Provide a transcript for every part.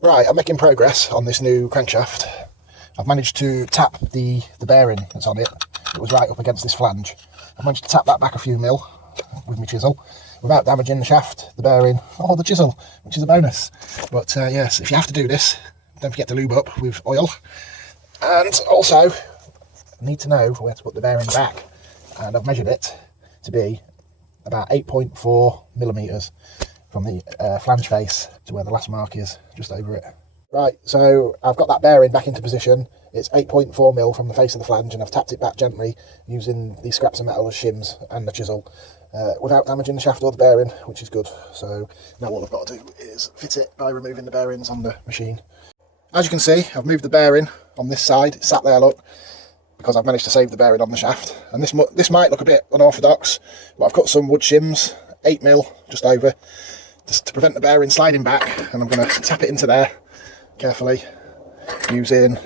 Right, I'm making progress on this new crankshaft. I've managed to tap the bearing that's on it. It was right up against this flange. I've managed to tap that back a few mil with my chisel without damaging the shaft, the bearing, or the chisel, which is a bonus. But yes, if you have to do this, don't forget to lube up with oil. And also, I need to know where to put the bearing back. And I've measured it to be about 8.4 millimeters from the flange face to where the last mark is, just over it. Right, so I've got that bearing back into position. It's 8.4 mil from the face of the flange, and I've tapped it back gently using these scraps of metal as shims and the chisel without damaging the shaft or the bearing, which is good. So now all I've got to do is fit it by removing the bearings on the machine. As you can see, I've moved the bearing on this side. It's sat there, look, because I've managed to save the bearing on the shaft. And this might look a bit unorthodox, but I've cut some wood shims, 8 mil, just over, just to prevent the bearing sliding back, and I'm going to tap it into there carefully using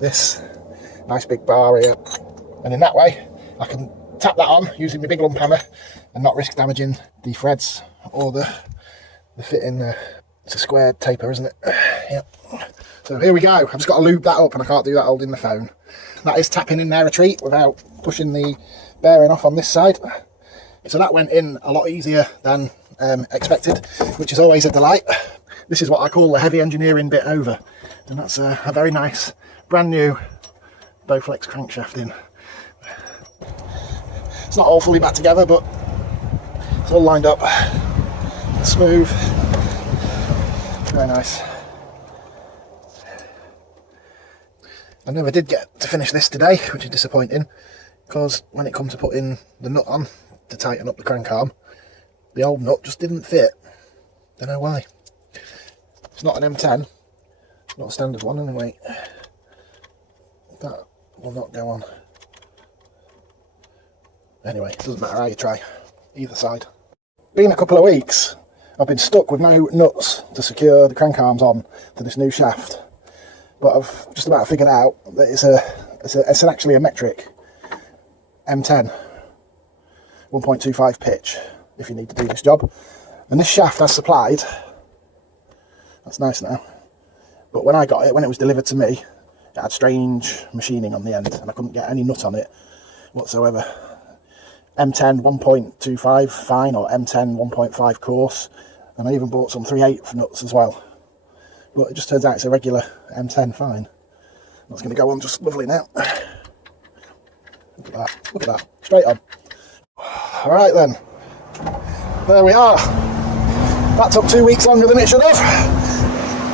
this nice big bar here, and in that way I can tap that on using my big lump hammer and not risk damaging the threads or the fitting. It's a square taper, isn't it? Yep. So here we go. I've just got to lube that up, and I can't do that holding the phone. That is tapping in there a treat without pushing the bearing off on this side. So that went in a lot easier than expected, which is always a delight. This is what I call the heavy engineering bit over, and that's a very nice brand new Bowflex crankshaft in. It's not all fully back together, but it's all lined up, smooth, very nice. I never did get to finish this today, which is disappointing, because when it comes to putting the nut on to tighten up the crank arm, the old nut just didn't fit. Don't know why. It's not an M10, not a standard one anyway. That will not go on. Anyway, it doesn't matter how you try, either side. Been a couple of weeks, I've been stuck with no nuts to secure the crank arms on to this new shaft. But I've just about figured out that it's actually a metric M10, 1.25 pitch, if you need to do this job. And this shaft has supplied. That's nice now. But when I got it, when it was delivered to me, it had strange machining on the end, and I couldn't get any nut on it whatsoever. M10 1.25 fine, or M10 1.5 coarse, and I even bought some 3/8 nuts as well. But it just turns out it's a regular M10 fine. That's going to go on just lovely now. Look at that, look at that, straight on. Alright then, there we are. That took 2 weeks longer than it should have.